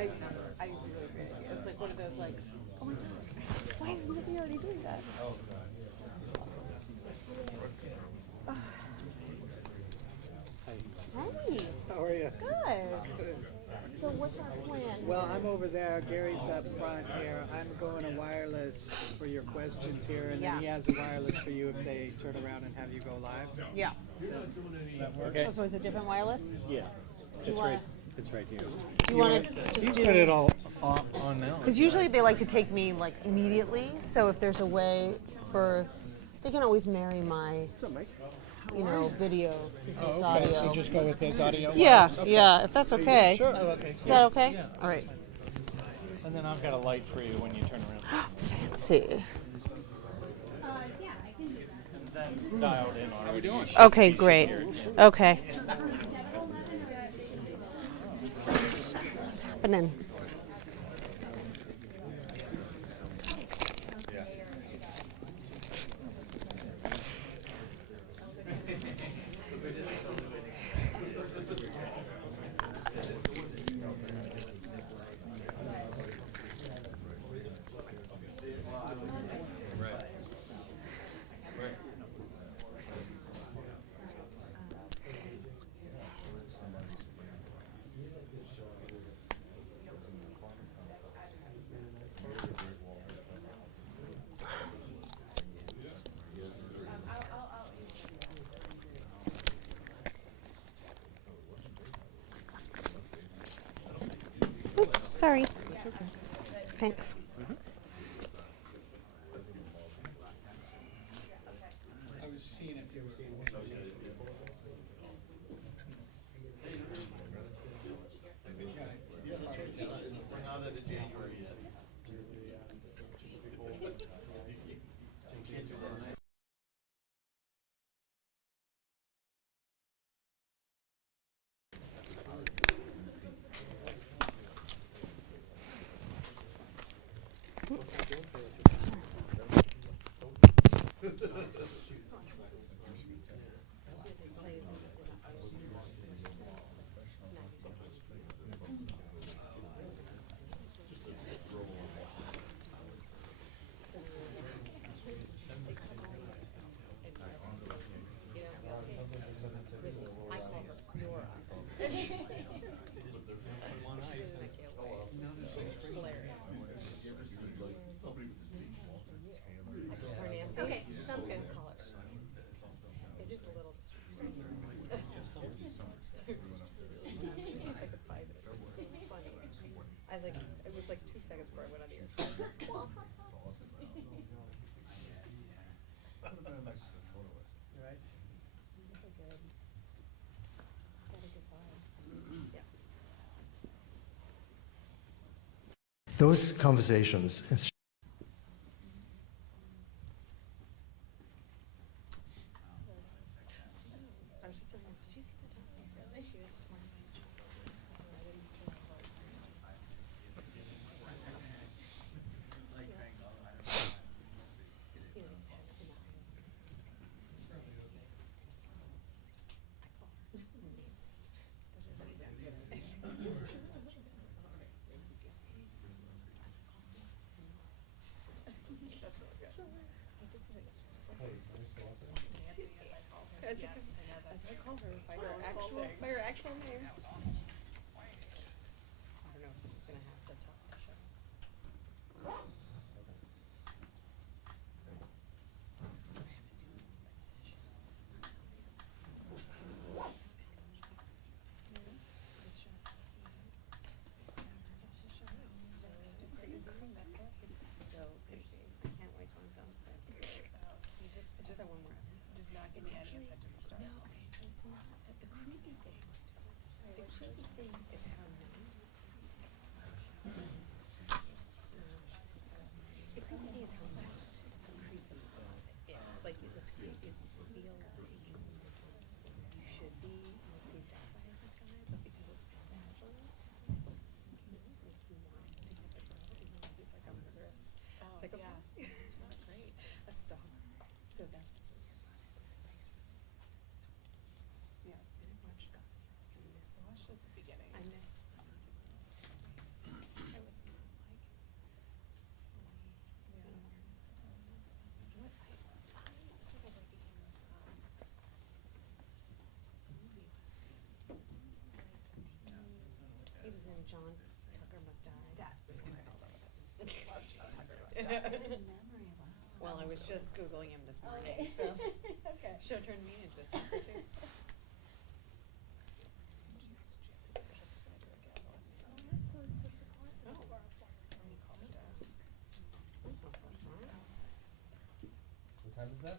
I think it's a really great idea. It's like one of those like, oh my god, why isn't somebody already doing that? Hey. How are you? Good. So what's our plan? Well, I'm over there. Gary's up front here. I'm going to wireless for your questions here, and then he has a wireless for you if they turn around and have you go live. Yeah. Okay. Oh, so it's a different wireless? Yeah. It's right. It's right here. Do you want to just You do put it all on now. Because usually they like to take me like immediately. So if there's a way for, they can always marry my, video to his audio. So just go with his audio. Yeah, wireless. Okay. yeah. If that's okay. Sure. Oh, okay. Is that okay? Yeah. All right. And then I've got a light for you when you turn around. Fancy. That's dialed in already. Okay, great. Okay. What's happening? Oops, sorry. Thanks. I was seeing if you were Not at the January yet. Okay, sounds good. It is a little funny. It was like 2 seconds before I went on the ear. Those conversations. I was just like, did you see the top? Really? See this morning? I called her by her actual name. I don't know if this is gonna have the top of the show. It's so creepy. I can't wait till I'm done with it. It's just that one more. Does not get the end. It's actually the start. No, okay, so it's not that the creepy thing think his name John Tucker must die. That's what I called him. Well, I was just Googling him this morning, so. Okay. Should turn me into a speaker too. What time is that?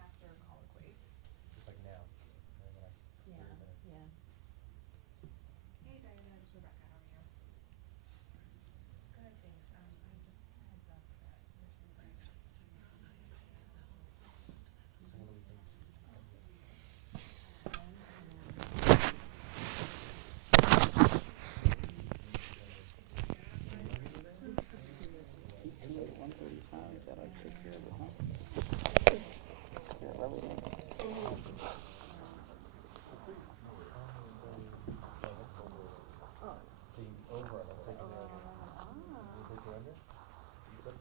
After colloquy. It's like now. In the next 30 minutes. Yeah. Hey Diana, it's Rebecca, how are you? Good, thanks. I just heads up that there's no break. So what do we think? Taking the over, I'm taking the under. You take the under? You said-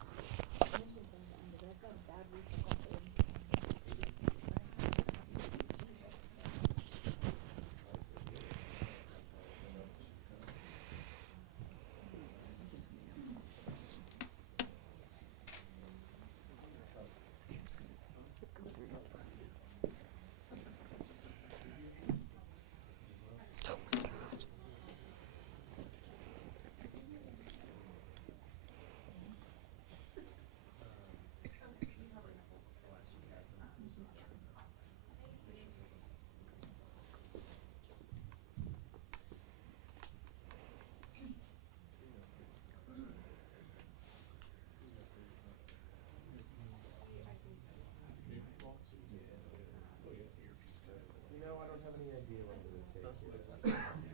You know, I don't have any idea what I'm gonna take.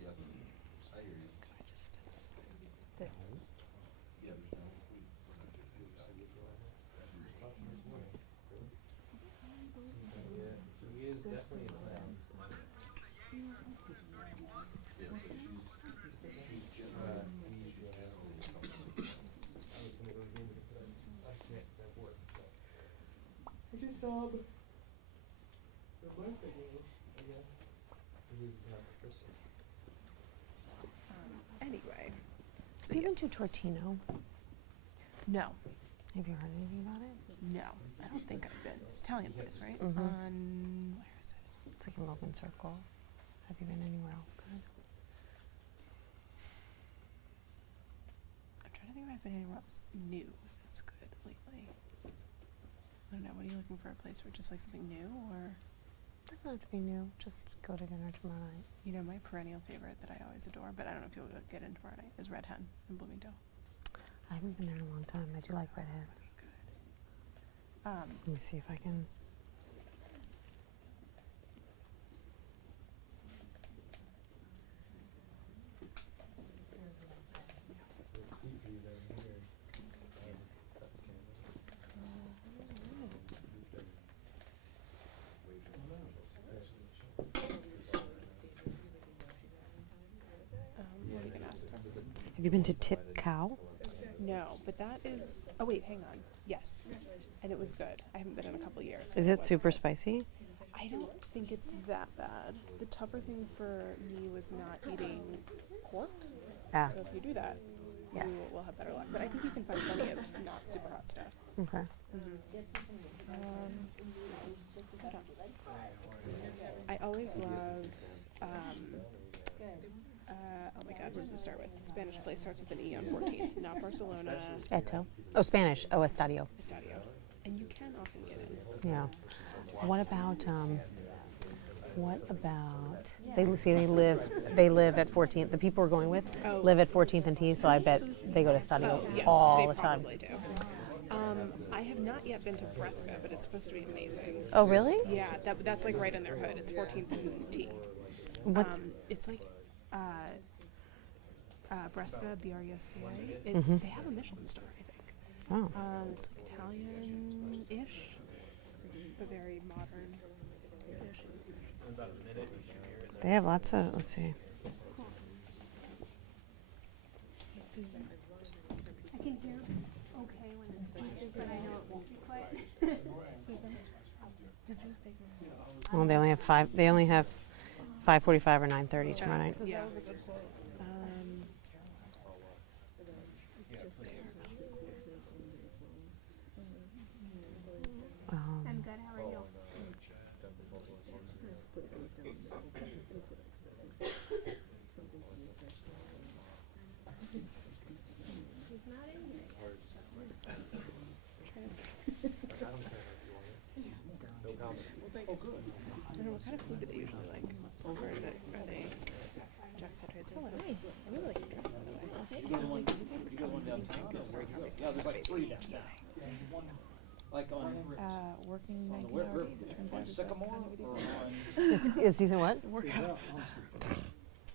Yes, I hear you. Yeah, there's no. Yeah, so he is definitely in town. Yeah, but he's I just saw him. My thing is, I guess. He is not Christian. Anyway. Have you been to Tortino? No, Have you heard anything about it? no, I don't think I've been. It's Italian place, right? Mhm. On, where is it? It's like in Logan Circle. Have you been anywhere else good? I'm trying to think if I've been anywhere else new that's good lately. I don't know, what are you looking for, a place where just like something new, or? Doesn't have to be new. Just go to dinner tomorrow night. You know, my perennial favorite that I always adore, but I don't know if you'll get in tomorrow night, is Red Hen in Bloomingdale. I haven't been there in a long time. I do like Red Hat. Good. Let me see if I can. CPU down here. That's What are you gonna ask her? Have you been to Tip Cow? No, but that is, oh wait, hang on. Yes, and it was good. I haven't been in a couple years. Is but it was super good. spicy? I don't think it's that bad. The tougher thing for me was not eating pork. Ah, So if you do that, yes. you will have better luck. But I think you can find plenty of not super hot stuff. Okay. What else? I always love, oh my god, what does it start with? Spanish place starts with an E on 14th. Not Barcelona, Eto. Oh, Spanish. Oh, Estadio. Estadio. And you can often get in. Yeah. What about they live at 14th. The people we're going with Oh. live at 14th and T, so I bet they go to Estadio Oh, yes, all they the time. probably do. I have not yet been to Bresca, but it's supposed to be amazing. Oh, really? Yeah, that's like right in their hood. It's 14th and T. What's It's like Bresca, B-R-E-S-C-A. They have a Michelin star, I think. oh. It's like Italian-ish, but very modern. They have lots of. Let's see. I can hear okay when it's quiet, but I know it won't be quiet. Susan? Did you figure Well, they only have five. They only have 5:45 or 9:30 tomorrow night. Yeah. I'm good, how are you? He's not in here. I don't know, what kind of food do they usually like? Or is it, are they Jack's Head Trades? Hello. Hi. I really like your dress, by the way. Oh, thanks. So, like, you got one down the same because we're there's like 3 down. Like on working on 19 the hour days, it turns out, is that Sycamore kind of or decent? on? Is decent what? Workout.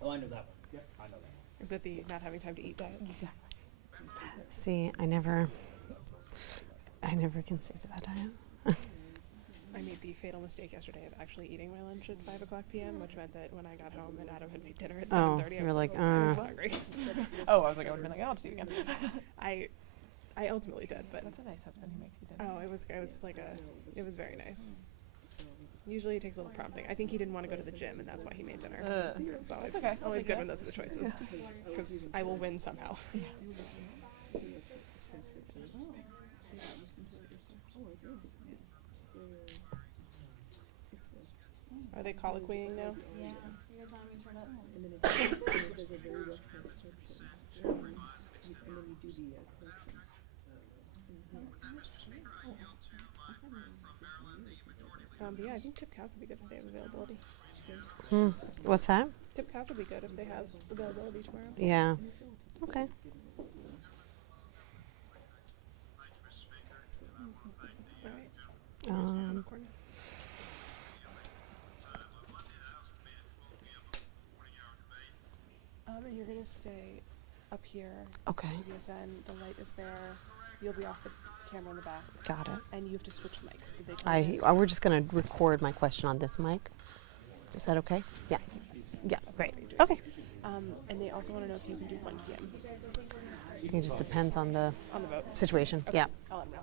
Oh, I know that one. Yep, I know that. Is it the not having time to eat diet? Exactly. See, I never considered that diet. I made the fatal mistake yesterday of actually eating my lunch at 5 o'clock p.m., which meant that when I got home and Adam had made dinner at 7:30, I you're was like, I'm hungry. I was like, I would have been like, I'll just eat again. I ultimately did, but That's a nice husband who makes you dinner. it was it was very nice. Usually it takes a little prompting. I think he didn't want to go to the gym, and that's why he made dinner. It's always, okay. I'll always take good that. when those are the choices, because I will win somehow. Are they colloquying now? Yeah. You guys want me to turn it? But yeah, I think Tip Cow could be good if they have availability. What's that? Tip Cow could be good if they have availability tomorrow. Yeah. Okay. Alright. Um, And you're gonna stay up here. Okay. CBSN, the light is there. You'll be off the camera in the back, got it. and you have to switch mics. Did they tell you? We're just gonna record my question on this mic. Is that okay? Yeah. Yeah. Great. Okay. And they also want to know if you can do 1 p.m. It just depends on the on the vote. situation. Okay. Yeah. I'll let them know.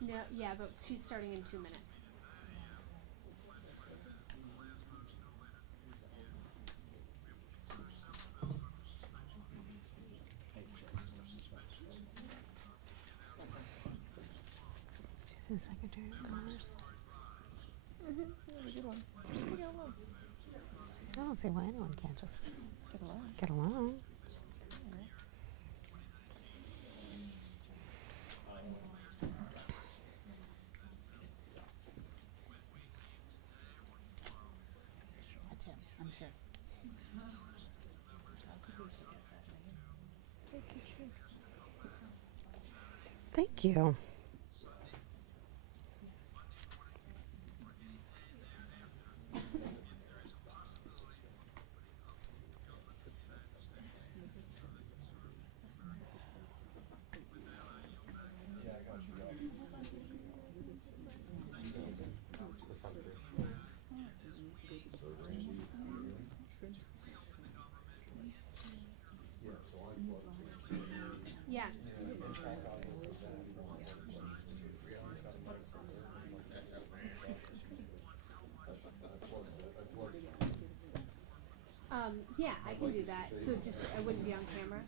No, yeah, but she's starting in 2 minutes. She's the Secretary of Commerce. That was a good one. Just take it along. I don't see why anyone can't just Get along. get along. That's him, I'm sure. Thank you. Yeah. Yeah, I can do that. So just, I wouldn't be on camera?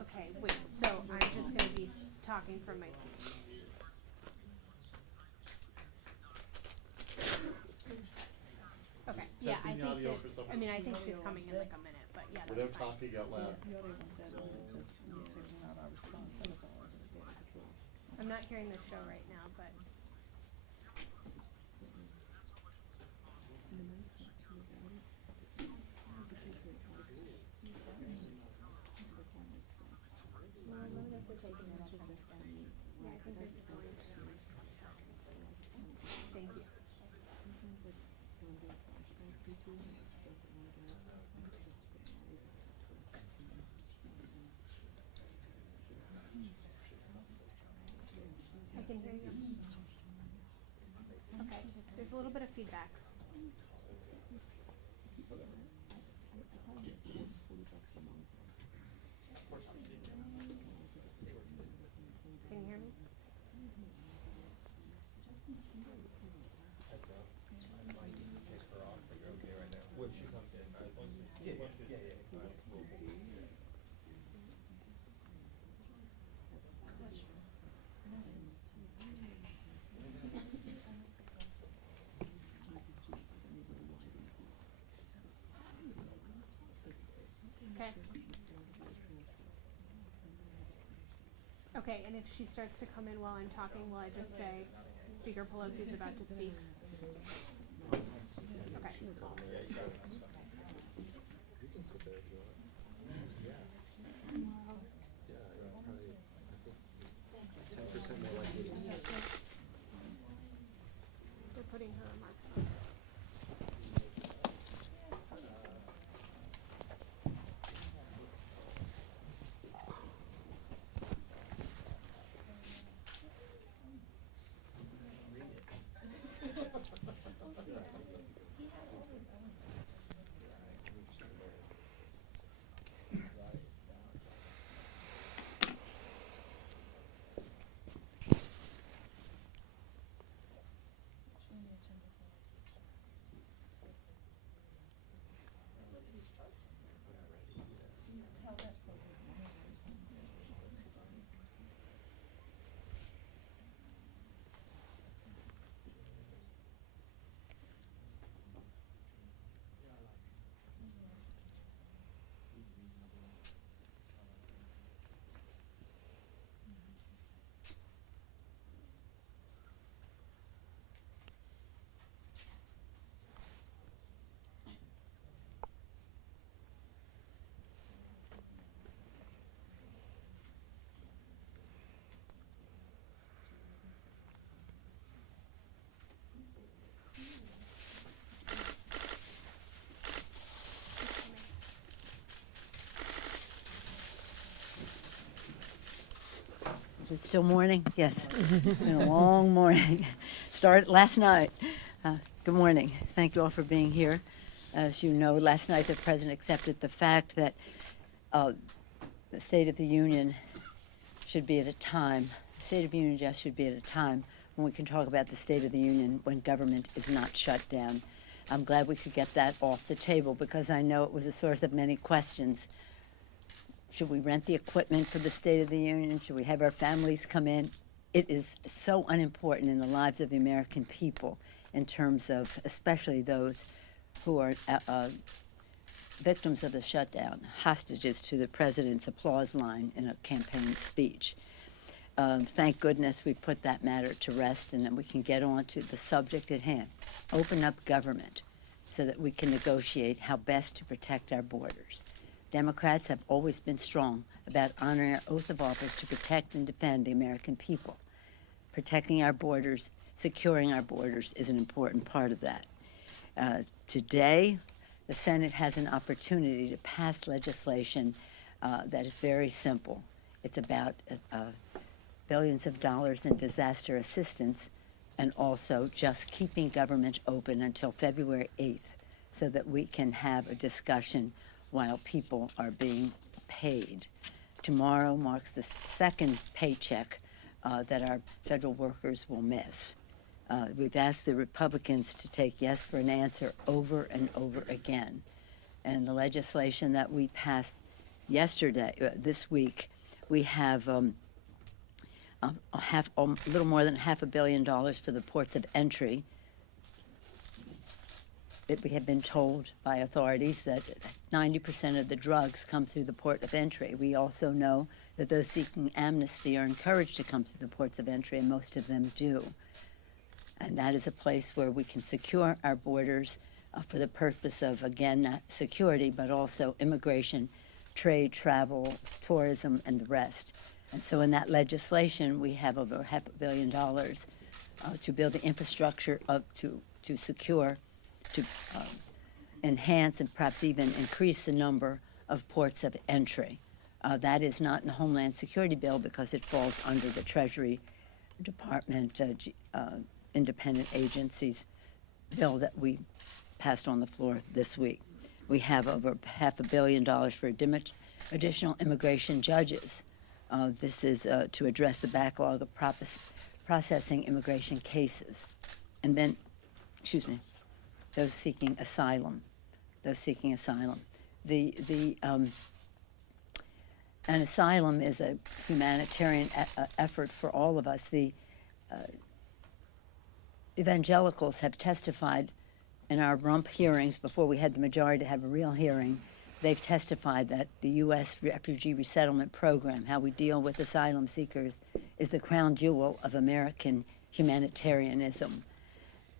Okay, wait, so I'm just gonna be talking from my seat. Okay, yeah, I testing the think audio that, for some I mean, I think she's coming in like a minute, but yeah, without that's fine. talking out loud. The other one that said not our response, that was all I was gonna get as a kid. I'm not hearing the show right now, but And the nice thing too about it, because it helps the homeless stuff. well, let me know if there's anything else from this guy. Yeah, I think there's Thank you. Sometimes I go into flashback pieces and it's stuff that I got, some stuff that not able to process, you know. I can hear you. Okay, there's a little bit of feedback. Can you hear me? Okay. Okay, and if she starts to come in while I'm talking, will I just say, Speaker Pelosi is about to speak? Okay. You can sit there if you want. Yeah. Yeah, probably, I think 10% more likely to see it. They're putting her remarks on. Is it still morning? Yes. It's been a long morning. Started last night. Good morning. Thank you all for being here. As you know, last night the President accepted the fact that the State of the Union should be at a time, the State of the Union just should be at a time when we can talk about the State of the Union when government is not shut down. I'm glad we could get that off the table because I know it was a source of many questions. Should we rent the equipment for the State of the Union? Should we have our families come in? It is so unimportant in the lives of the American people in terms of especially those who are victims of the shutdown, hostages to the President's applause line in a campaign speech. Thank goodness we put that matter to rest and that we can get on to the subject at hand. Open up government so that we can negotiate how best to protect our borders. Democrats have always been strong about honoring our oath of office to protect and defend the American people. Protecting our borders, securing our borders is an important part of that. Today, the Senate has an opportunity to pass legislation that is very simple. It's about billions of dollars in disaster assistance and also just keeping government open until February 8th so that we can have a discussion while people are being paid. Tomorrow marks the second paycheck that our federal workers will miss. We've asked the Republicans to take yes for an answer over and over again. And the legislation that we passed yesterday, this week, we have a little more than $500 million for the ports of entry. we have been told by authorities that 90% of the drugs come through the port of entry. We also know that those seeking amnesty are encouraged to come through the ports of entry, and most of them do. And that is a place where we can secure our borders for the purpose of, again, not security, but also immigration, trade, travel, tourism, and the rest. And so in that legislation, we have over $500 million to build the infrastructure to secure, to enhance and perhaps even increase the number of ports of entry. That is not in the Homeland Security bill because it falls under the Treasury Department independent agencies bill that we passed on the floor this week. We have over $500 million for additional immigration judges. This is to address the backlog of processing immigration cases. And then, those seeking asylum. An asylum is a humanitarian effort for all of us. The evangelicals have testified in our rump hearings before we had the majority to have a real hearing. They've testified that the U.S. refugee resettlement program, how we deal with asylum seekers, is the crown jewel of American humanitarianism.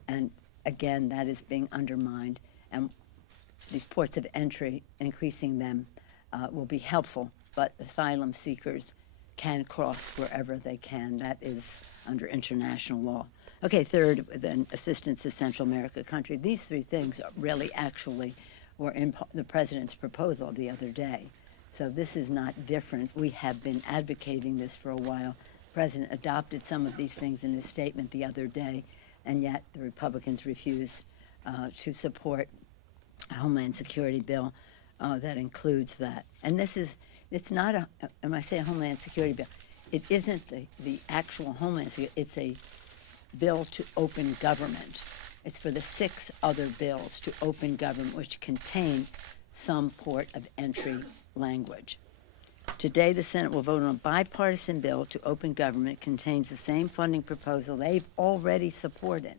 And again, that is being undermined. And these ports of entry, increasing them, will be helpful, but asylum seekers can cross wherever they can. That is under international law. Okay, third, then assistance to Central America country. These three things are really actually were in the president's proposal the other day. So this is not different. We have been advocating this for a while. The president adopted some of these things in his statement the other day, and yet the Republicans refused to support a Homeland Security bill that includes that. And it's not when I say a Homeland Security bill, it isn't the actual Homeland Security, it's a bill to open government. It's for the 6 other bills to open government which contain some port of entry language. Today, the Senate will vote on a bipartisan bill to open government. It contains the same funding proposal they've already supported,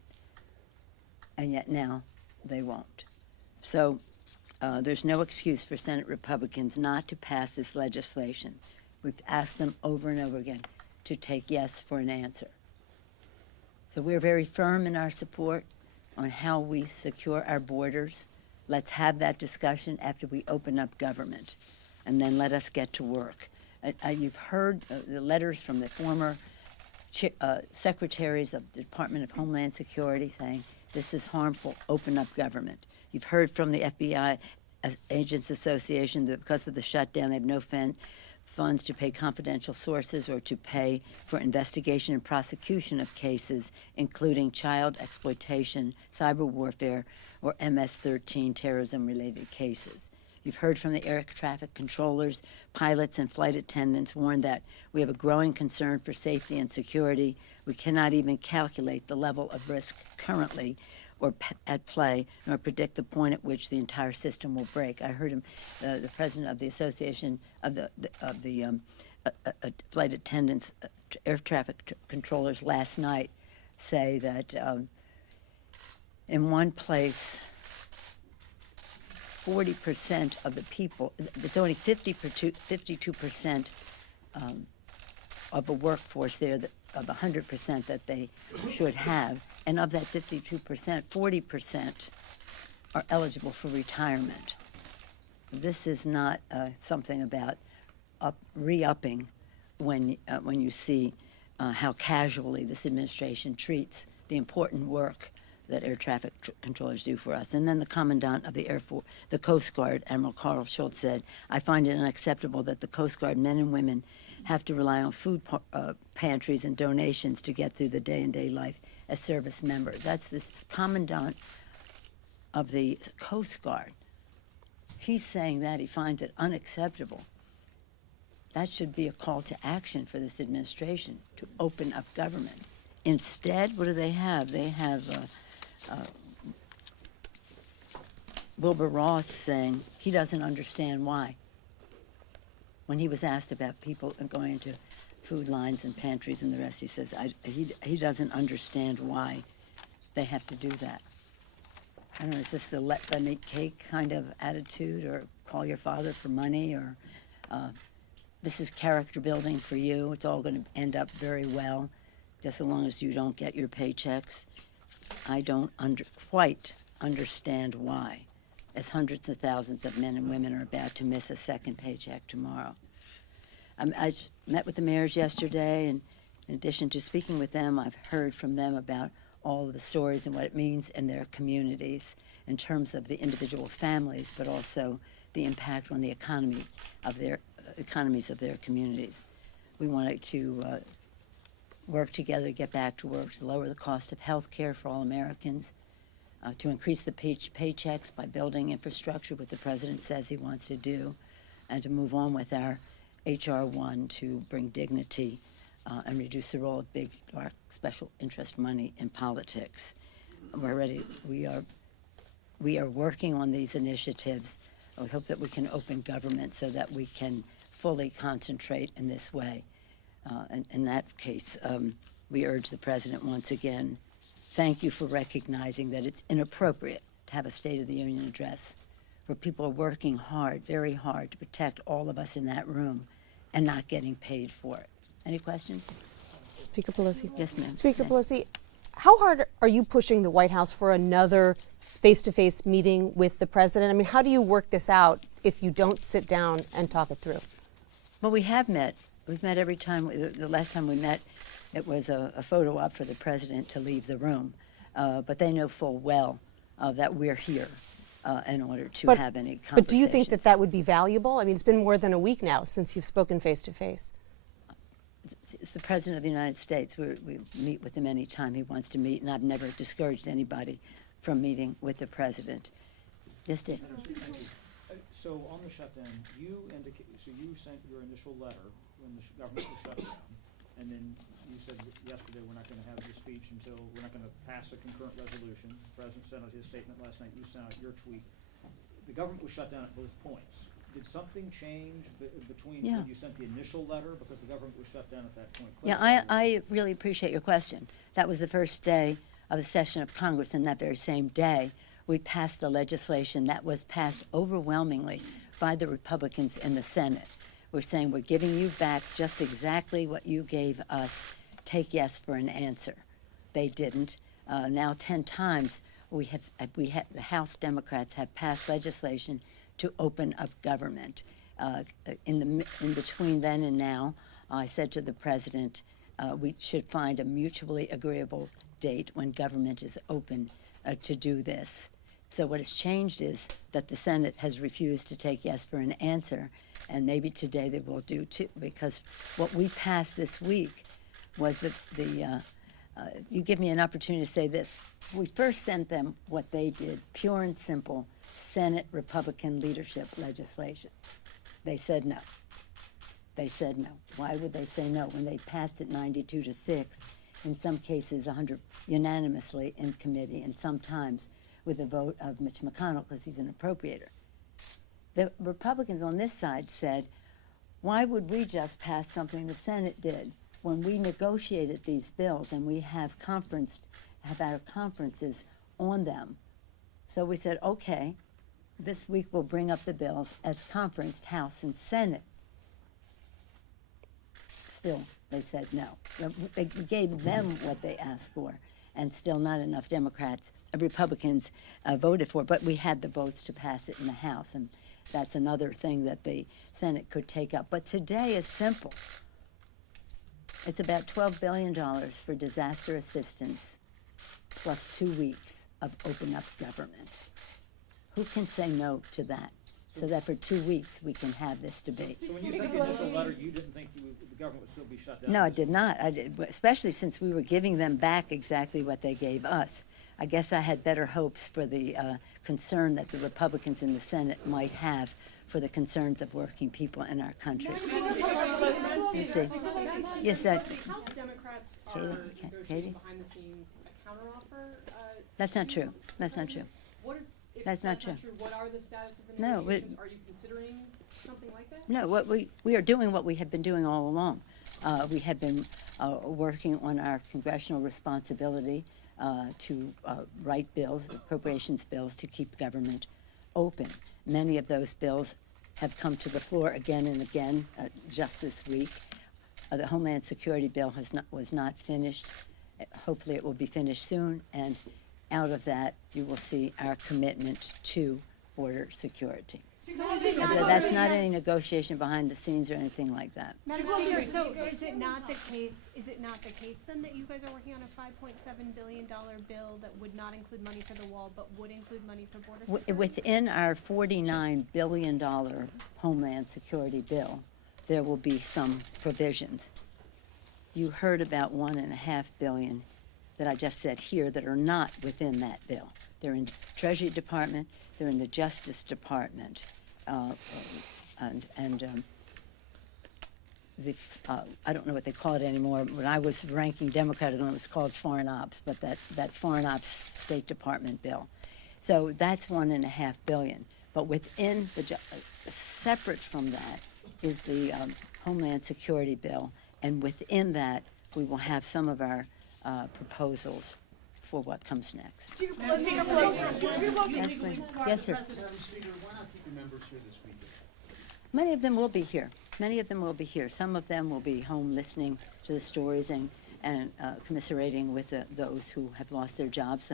and yet now they won't. So there's no excuse for Senate Republicans not to pass this legislation. We've asked them over and over again to take yes for an answer. So we're very firm in our support on how we secure our borders. Let's have that discussion after we open up government, and then let us get to work. You've heard the letters from the former secretaries of the Department of Homeland Security saying this is harmful, open up government. You've heard from the FBI Agents Association that because of the shutdown, they have no funds to pay confidential sources or to pay for investigation and prosecution of cases, including child exploitation, cyber warfare, or MS-13 terrorism-related cases. You've heard from the air traffic controllers, pilots, and flight attendants warned that we have a growing concern for safety and security. We cannot even calculate the level of risk currently or at play, nor predict the point at which the entire system will break. I heard him, the president of the Association of the Flight Attendants, Air Traffic Controllers last night say that in one place, 40% of the people, there's only 52% of a workforce there of 100% that they should have. And of that 52%, 40% are eligible for retirement. This is not something about re-upping when you see how casually this administration treats the important work that air traffic controllers do for us. And then the Commandant of the Coast Guard, Admiral Carl Schultz, said, I find it unacceptable that the Coast Guard men and women have to rely on food pantries and donations to get through the day-to-day life as service members. That's this Commandant of the Coast Guard. He's saying that he finds it unacceptable. That should be a call to action for this administration to open up government. Instead, what do they have? They have Wilbur Ross saying he doesn't understand why. When he was asked about people going into food lines and pantries and the rest, he says he doesn't understand why they have to do that. I don't know, is this the let them eat cake kind of attitude, or call your father for money, or this is character building for you. It's all going to end up very well, just as long as you don't get your paychecks. I don't quite understand why, as hundreds of thousands of men and women are about to miss a second paycheck tomorrow. I met with the mayors yesterday, and in addition to speaking with them, I've heard from them about all of the stories and what it means in their communities in terms of the individual families, but also the impact on the economies of their communities. We wanted to work together, get back to work, to lower the cost of health care for all Americans, to increase the paychecks by building infrastructure, what the president says he wants to do, and to move on with our H.R. 1 to bring dignity and reduce the role of big, dark, special interest money in politics. We're ready. We are working on these initiatives. We hope that we can open government so that we can fully concentrate in this way. And in that case, we urge the president once again, thank you for recognizing that it's inappropriate to have a State of the Union address where people are working hard, very hard, to protect all of us in that room and not getting paid for it. Any questions? Speaker Pelosi. Yes, ma'am. Speaker Yes. Pelosi, how hard are you pushing the White House for another face-to-face meeting with the president? I mean, how do you work this out if you don't sit down and talk it through? Well, we have met. We've met every time. The last time we met, it was a photo op for the president to leave the room. But they know full well that we're here in order to have any conversations. But do you think that that would be valuable? I mean, it's been more than a week now since you've spoken face-to-face. It's the President of the United States. We meet with him anytime he wants to meet, and I've never discouraged anybody from meeting with the President. Yes, Dick? So on the shutdown, you sent your initial letter when the government was shut down, and then you said yesterday we're not going to have this speech until we're not going to pass a concurrent resolution. The President sent out his statement last night. You sent out your tweet. The government was shut down at both points. Did something change between when you sent the initial letter, because the government was shut down at that point? Yeah, I really appreciate your question. That was the first day of the session of Congress, and that very same day we passed the legislation that was passed overwhelmingly by the Republicans in the Senate. We're saying we're giving you back just exactly what you gave us. Take yes for an answer. They didn't. Now 10 times the House Democrats have passed legislation to open up government. In between then and now, I said to the president, we should find a mutually agreeable date when government is open to do this. So what has changed is that the Senate has refused to take yes for an answer, and maybe today they will do too, because what we passed this week was that you give me an opportunity to say this. We first sent them what they did, pure and simple Senate Republican leadership legislation. They said no. They said no. Why would they say no when they passed it 92-6, in some cases 100 unanimously in committee, and sometimes with the vote of Mitch McConnell because he's an appropriator? The Republicans on this side said, why would we just pass something the Senate did when we negotiated these bills and we have our conferences on them? So we said, okay, this week we'll bring up the bills as conferenced, House and Senate. Still, they said no. We gave them what they asked for, and still not enough Republicans voted for, but we had the votes to pass it in the House, and that's another thing that the Senate could take up. But today is simple. It's about $12 billion for disaster assistance, plus 2 weeks of open up government. Who can say no to that? So that for 2 weeks we can have this debate. So when you sent the initial letter, you didn't think the government would still be shut down? No, I did not. I did, especially since we were giving them back exactly what they gave us. I guess I had better hopes for the concern that the Republicans in the Senate might have for the concerns of working people in our country. You see? Yes, House Democrats are Katie? negotiating behind the scenes a counteroffer. That's not true. That's not true. If That's not true. What are the status of the No, negotiations? Are you considering something like that? No, what we are doing what we have been doing all along. We have been working on our congressional responsibility to write bills, appropriations bills, to keep government open. Many of those bills have come to the floor again and again just this week. The Homeland Security bill was not finished. Hopefully it will be finished soon, and out of that you will see our commitment to border security. That's not any negotiation behind the scenes or anything like that. Madam Speaker, so is it not the case then that you guys are working on a $5.7 billion bill that would not include money for the wall, but would include money for border security? Within our $49 billion Homeland Security bill, there will be some provisions. You heard about $1.5 billion that I just said here that are not within that bill. They're in the Treasury Department, they're in the Justice Department, I don't know what they call it anymore. When I was ranking Democrat, it was called Foreign Ops, but that Foreign Ops State Department bill. So that's $1.5 billion. But within separate from that is the Homeland Security bill, and within that we will have some of our proposals for what comes next. Madam Speaker, Pelosi. Yes, please. Yes, sir. Madam Speaker, why not keep your members here this weekend? Many of them will be here. Many of them will be here. Some of them will be home listening to the stories and commiserating with those who have lost their jobs.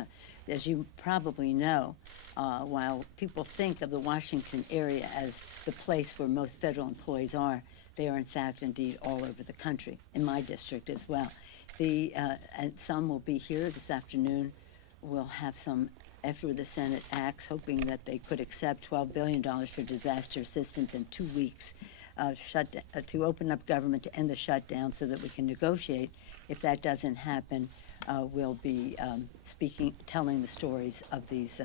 As you probably know, while people think of the Washington area as the place where most federal employees are, they are in fact indeed all over the country, in my district as well. And some will be here this afternoon. We'll have some after the Senate acts, hoping that they could accept $12 billion for disaster assistance in 2 weeks, to open up government, to end the shutdown so that we can negotiate. If that doesn't happen, we'll be telling the stories of these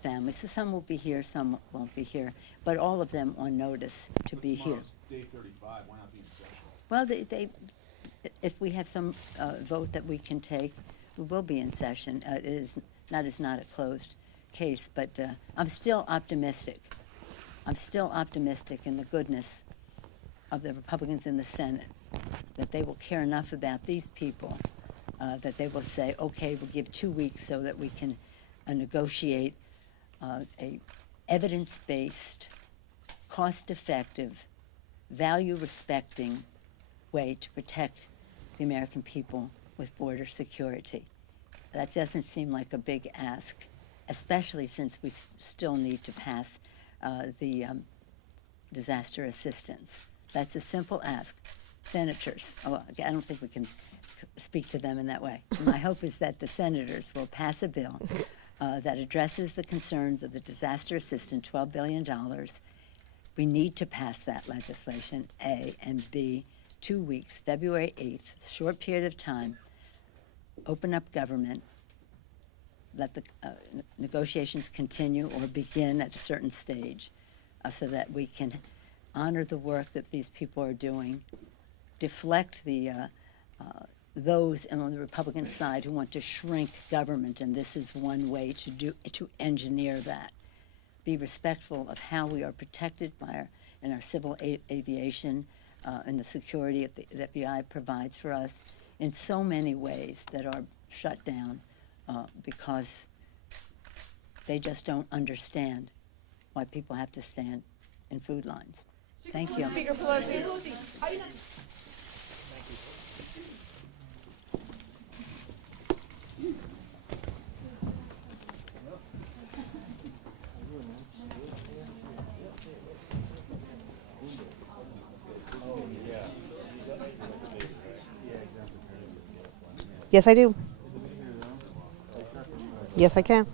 families. So some will be here, some won't be here, but all of them on notice to be here. Day 35, why not be in session? Well, if we have some vote that we can take, we will be in session. It is not a closed case, but I'm still optimistic. I'm still optimistic in the goodness of the Republicans in the Senate, that they will care enough about these people that they will say, okay, we'll give 2 weeks so that we can negotiate a evidence-based, cost-effective, value-respecting way to protect the American people with border security. That doesn't seem like a big ask, especially since we still need to pass the disaster assistance. That's a simple ask. Senators, I don't think we can speak to them in that way. My hope is that the senators will pass a bill that addresses the concerns of the disaster assistance, $12 billion. We need to pass that legislation, A, and B, 2 weeks, February 8th, short period of time, open up government, let the negotiations continue or begin at a certain stage so that we can honor the work that these people are doing, deflect those on the Republican side who want to shrink government, and this is one way to engineer that. Be respectful of how we are protected by our civil aviation and the security that FBI provides for us in so many ways that are shut down because they just don't understand why people have to stand in food lines. Thank you. Speaker Pelosi. Yes, I do. Yes, I can.